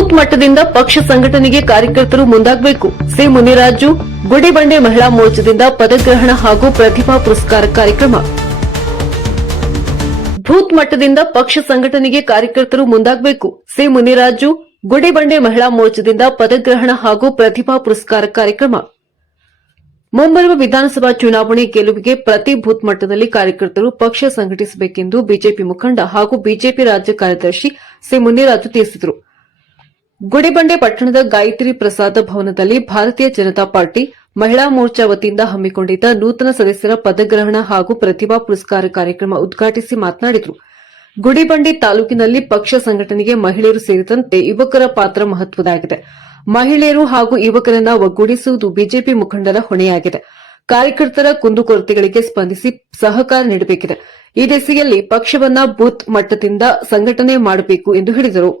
Booth ಮಟ್ಟದಿಂದ ಪಕ್ಷ ಸಂಘಟನೆಗೆ ಕಾರ್ಯಕರ್ತರು ಮುಂದಾಗಬೇಕು. ಸಿ ಮುನಿರಾಜು, ಗುಡಿಬಂಡೆ ಮಹಿಳಾ ಮೋರ್ಚಾದಿಂದ ಪದಗ್ರಹಣ ಹಾಗೂ ಪ್ರತಿಭಾ ಪುರಸ್ಕಾರ ಕಾರ್ಯಕ್ರಮ. ಬೂತ್ ಮಟ್ಟದಿಂದ ಪಕ್ಷ ಸಂಘಟನೆಗೆ ಕಾರ್ಯಕರ್ತರು ಮುಂದಾಗಬೇಕು. ಸಿ ಮುನಿರಾಜು, ಗುಡಿಬಂಡೆ ಮಹಿಳಾ ಮೋರ್ಚಾದಿಂದ ಪದಗ್ರಹಣ ಹಾಗೂ ಪ್ರತಿಭಾ ಪುರಸ್ಕಾರ ಕಾರ್ಯಕ್ರಮ. ಮುಂಬರುವ ವಿಧಾನಸಭಾ ಚುನಾವಣೆ ಗೆಲುವಿಗೆ ಪ್ರತಿ ಬೂತ್ ಮಟ್ಟದಲ್ಲಿ ಕಾರ್ಯಕರ್ತರು ಪಕ್ಷ ಸಂಘಟಿಸಬೇಕೆಂದು ಬಿಜೆಪಿ ಮುಖಂಡ ಹಾಗೂ ಬಿಜೆಪಿ ರಾಜ್ಯ ಕಾರ್ಯದರ್ಶಿ ಸಿ ಮುನಿರಾಜು ತಿಳಿಸಿದರು. ಗುಡಿಬಂಡೆ ಪಟ್ಟಣದ ಗಾಯತ್ರಿ ಪ್ರಸಾದ ಭವನದಲ್ಲಿ ಭಾರತೀಯ ಜನತಾ ಪಾರ್ಟಿ ಮಹಿಳಾ ಮೋರ್ಚಾ ವತಿಯಿಂದ ಹಮ್ಮಿಕೊಂಡಿದ್ದ ನೂತನ ಸದಸ್ಯರ ಪದಗ್ರಹಣ ಹಾಗೂ ಪ್ರತಿಭಾ ಪುರಸ್ಕಾರ ಕಾರ್ಯಕ್ರಮ ಉದ್ಘಾಟಿಸಿ ಮಾತನಾಡಿದರು. ಗುಡಿಬಂಡೆ ತಾಲೂಕಿನಲ್ಲಿ ಪಕ್ಷ ಸಂಘಟನೆಗೆ ಮಹಿಳೆಯರು ಸೇರಿದಂತೆ ಯುವಕರ ಪಾತ್ರ ಮಹತ್ವದಾಗಿದೆ. ಮಹಿಳೆಯರು ಹಾಗೂ ಯುವಕರನ್ನ ಒಗ್ಗೂಡಿಸುವುದು ಬಿಜೆಪಿ ಮುಖಂಡರ ಹೊಣೆಯಾಗಿದೆ. ಕಾರ್ಯಕರ್ತರ ಕುಂದುಕೊರತೆಗಳಿಗೆ ಸ್ಪಂದಿಸಿ ಸಹಕಾರ ನೀಡಬೇಕಿದೆ. ಈ ದಿಸೆಯಲ್ಲಿ ಪಕ್ಷವನ್ನ ಬೂತ್ ಮಟ್ಟದಿಂದ ಸಂಘಟನೆ ಮಾಡಬೇಕು ಎಂದು ಹೇಳಿದರು.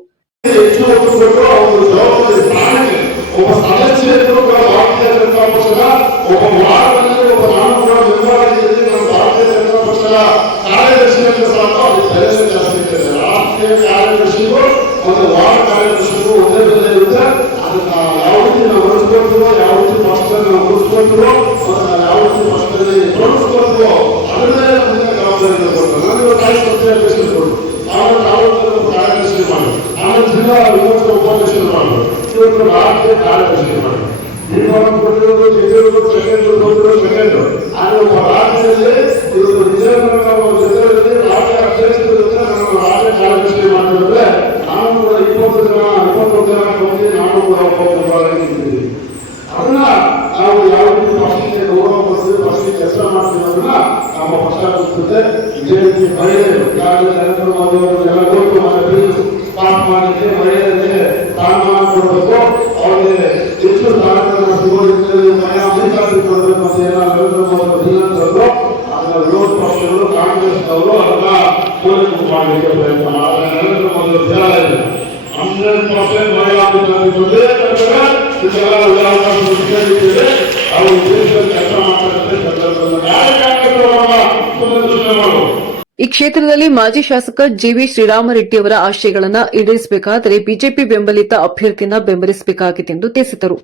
ಈ ಕ್ಷೇತ್ರದಲ್ಲಿ ಮಾಜಿ ಶಾಸಕ ಜಿವಿ ಶ್ರೀರಾಮರೆಡ್ಡಿ ಅವರ ಆಶಯಗಳನ್ನು ಈಡೇರಿಸಬೇಕಾದರೆ ಬಿಜೆಪಿ ಬೆಂಬಲಿತ ಅಭ್ಯರ್ಥಿಯನ್ನು ಬೆಂಬಲಿಸಬೇಕಾಗಿದೆ ಎಂದು ತಿಳಿಸಿದರು.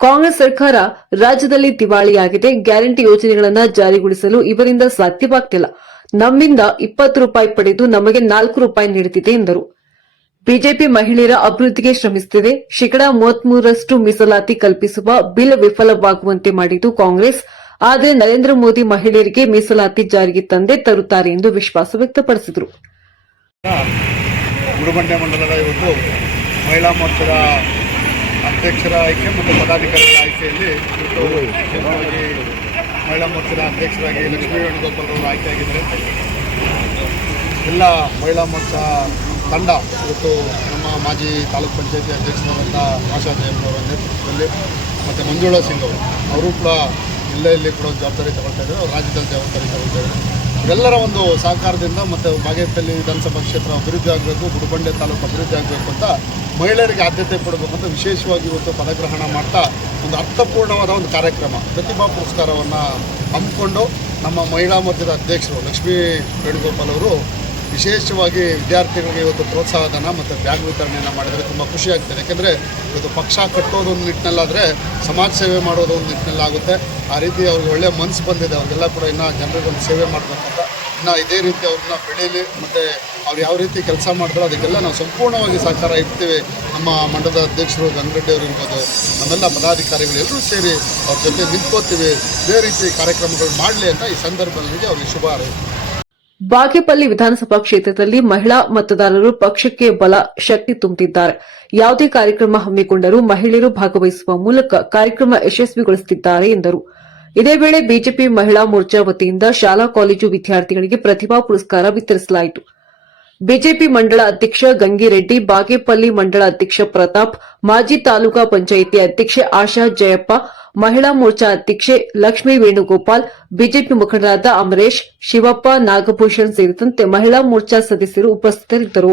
ಕಾಂಗ್ರೆಸ್ ಸರ್ಕಾರ ರಾಜ್ಯದಲ್ಲಿ ದಿವಾಳಿಯಾಗಿದೆ. ಗ್ಯಾರಂಟಿ ಯೋಜನೆಗಳನ್ನು ಜಾರಿಗೊಳಿಸಲು ಇವರಿಂದ ಸಾಧ್ಯವಾಗ್ತಿಲ್ಲ. ನಮ್ಮಿಂದ 20 ರೂಪಾಯಿ ಪಡೆದು ನಮಗೆ 4 ರೂಪಾಯಿ ನೀಡುತ್ತಿದೆ ಎಂದರು. ಬಿಜೆಪಿ ಮಹಿಳೆಯರ ಅಭಿವೃದ್ಧಿಗೆ ಶ್ರಮಿಸುತ್ತಿದೆ. 33% ಮೀಸಲಾತಿ ಕಲ್ಪಿಸುವ ಬಿಲ್ ವಿಫಲವಾಗುವಂತೆ ಮಾಡಿದ್ದು ಕಾಂಗ್ರೆಸ್. ಆದರೆ ನರೇಂದ್ರ ಮೋದಿ ಮಹಿಳೆಯರಿಗೆ ಮೀಸಲಾತಿ ಜಾರಿಗೆ ತಂದೆ ತರುತ್ತಾರೆ ಎಂದು ವಿಶ್ವಾಸ ವ್ಯಕ್ತಪಡಿಸಿದರು. ಗುಡಿಬಂಡೆ ಮಂಡಲದ ಇವತ್ತು ಮಹಿಳಾ ಮೋರ್ಚಾದ ಅಧ್ಯಕ್ಷರ ಆಯ್ಕೆ ಮತ್ತು ಪದಾಧಿಕಾರಿಗಳ ಆಯ್ಕೆಯಲ್ಲಿ ಮಹಿಳಾ ಮೋರ್ಚಾದ ಅಧ್ಯಕ್ಷರಾಗಿ ಲಕ್ಷ್ಮೀ ವೇಣುಗೋಪಾಲ್ ಅವರು ಆಯ್ಕೆಯಾಗಿದ್ದಾರೆ. ಎಲ್ಲ ಮಹಿಳಾ ಮೋರ್ಚಾ ತಂಡ ಇವತ್ತು ನಮ್ಮ ಮಾಜಿ ತಾಲೂಕ್ ಪಂಚಾಯತಿ ಅಧ್ಯಕ್ಷರಾದಂಥ ಆಶಾ ಜಯಮ್ಮನವರ ನೇತೃತ್ವದಲ್ಲಿ ಮತ್ತು ಮಂಜುಳಾ ಸಿಂಗ್ ಅವರು ಕೂಡ ಜಿಲ್ಲೆಯಲ್ಲಿ ಕೂಡ ಜವಾಬ್ದಾರಿ ತಗೊಳ್ತಾ ಇದ್ದಾರೆ. ಅವರು ರಾಜ್ಯದಲ್ಲಿ ಜವಾಬ್ದಾರಿ ತಗೊಳ್ತಾ ಇದ್ದಾರೆ. ಇವರೆಲ್ಲರ ಒಂದು ಸಹಕಾರದಿಂದ ಮತ್ತು ಬಾಗೇಪಲ್ಲಿ ವಿಧಾನಸಭಾ ಕ್ಷೇತ್ರ ಅಭಿವೃದ್ಧಿ ಆಗಬೇಕು, ಗುಡಿಬಂಡೆ ತಾಲೂಕು ಅಭಿವೃದ್ಧಿ ಆಗಬೇಕು ಅಂತ ಮಹಿಳೆಯರಿಗೆ ಆದ್ಯತೆ ಕೊಡಬೇಕು ಅಂತ ವಿಶೇಷವಾಗಿ ಇವತ್ತು ಪದಗ್ರಹಣ ಮಾಡ್ತಾ ಒಂದು ಅರ್ಥಪೂರ್ಣವಾದ ಒಂದು ಕಾರ್ಯಕ್ರಮ ಪ್ರತಿಭಾ ಪುರಸ್ಕಾರವನ್ನು ಹಮ್ಮಿಕೊಂಡು ನಮ್ಮ ಮಹಿಳಾ ಮೋರ್ಚಾದ ಅಧ್ಯಕ್ಷರು ಲಕ್ಷ್ಮೀ ವೇಣುಗೋಪಾಲ್ ಅವರು ವಿಶೇಷವಾಗಿ ವಿದ್ಯಾರ್ಥಿಗಳಿಗೆ ಇವತ್ತು ಪ್ರೋತ್ಸಾಹಧನ ಮತ್ತು ಬ್ಯಾಗ್ ವಿತರಣೆಯನ್ನು ಮಾಡಿದರೆ ತುಂಬ ಖುಷಿಯಾಗ್ತದೆ. ಯಾಕೆಂದರೆ ಇವತ್ತು ಪಕ್ಷ ಕಟ್ಟೋದೊಂದು ನಿಟ್ಟಿನಲ್ಲಾದರೆ ಸಮಾಜ ಸೇವೆ ಮಾಡೋದು ಒಂದು ನಿಟ್ಟಿನಲ್ಲಾಗುತ್ತೆ. ಆ ರೀತಿ ಅವ್ರಿಗೆ ಒಳ್ಳೆಯ ಮನಸ್ಸು ಬಂದಿದೆ. ಅವ್ರಿಗೆಲ್ಲ ಕೂಡ ಇನ್ನೂ ಜನರಿಗೊಂದು ಸೇವೆ ಮಾಡಬೇಕಂತ, ಇನ್ನು ಇದೇ ರೀತಿ ಅವ್ರನ್ನ ಬೆಳೀಲಿ ಮತ್ತು ಅವ್ರು ಯಾವ ರೀತಿ ಕೆಲಸ ಮಾಡಿದ್ರು ಅದಕ್ಕೆಲ್ಲ ನಾವು ಸಂಪೂರ್ಣವಾಗಿ ಸಹಕಾರ ಇರ್ತೀವಿ. ನಮ್ಮ ಮಂಡಲದ ಅಧ್ಯಕ್ಷರು ಗಂಗರೆಡ್ಡಿ ಅವರು ಇರ್ಬೋದು, ನಮ್ಮೆಲ್ಲ ಪದಾಧಿಕಾರಿಗಳು ಎಲ್ಲರೂ ಸೇರಿ ಅವ್ರ ಜೊತೆ ನಿಂತ್ಕೋತೀವಿ. ಇದೇ ರೀತಿ ಕಾರ್ಯಕ್ರಮಗಳು ಮಾಡಲಿ ಅಂತ ಈ ಸಂದರ್ಭದಲ್ಲಿ ಅವ್ರಿಗೆ ಶುಭ ಹಾರೈಸ್ತೀನಿ. ಬಾಗೇಪಲ್ಲಿ ವಿಧಾನಸಭಾ ಕ್ಷೇತ್ರದಲ್ಲಿ ಮಹಿಳಾ ಮತದಾರರು ಪಕ್ಷಕ್ಕೆ ಬಲ ಶಕ್ತಿ ತುಂಬುತ್ತಿದ್ದಾರೆ. ಯಾವುದೇ ಕಾರ್ಯಕ್ರಮ ಹಮ್ಮಿಕೊಂಡರೂ ಮಹಿಳೆಯರು ಭಾಗವಹಿಸುವ ಮೂಲಕ ಕಾರ್ಯಕ್ರಮ ಯಶಸ್ವಿಗೊಳಿಸುತ್ತಿದ್ದಾರೆ ಎಂದರು. ಇದೇ ವೇಳೆ ಬಿಜೆಪಿ ಮಹಿಳಾ ಮೋರ್ಚಾ ವತಿಯಿಂದ ಶಾಲಾ ಕಾಲೇಜು ವಿದ್ಯಾರ್ಥಿಗಳಿಗೆ ಪ್ರತಿಭಾ ಪುರಸ್ಕಾರ ವಿತರಿಸಲಾಯಿತು. ಬಿಜೆಪಿ ಮಂಡಳ ಅಧ್ಯಕ್ಷ ಗಂಗಿರೆಡ್ಡಿ, ಬಾಗೇಪಲ್ಲಿ ಮಂಡಳ ಅಧ್ಯಕ್ಷ ಪ್ರತಾಪ್, ಮಾಜಿ ತಾಲೂಕಾ ಪಂಚಾಯಿತಿ ಅಧ್ಯಕ್ಷೆ ಆಶಾ ಜಯಪ್ಪ, ಮಹಿಳಾ ಮೋರ್ಚಾ ಅಧ್ಯಕ್ಷೆ ಲಕ್ಷ್ಮೀ ವೇಣುಗೋಪಾಲ್, ಬಿಜೆಪಿ ಮುಖಂಡರಾದ ಅಮರೇಶ್, ಶಿವಪ್ಪ, ನಾಗಭೂಷಣ್ ಸೇರಿದಂತೆ ಮಹಿಳಾ ಮೋರ್ಚಾ ಸದಸ್ಯರು ಉಪಸ್ಥಿತರಿದ್ದರು.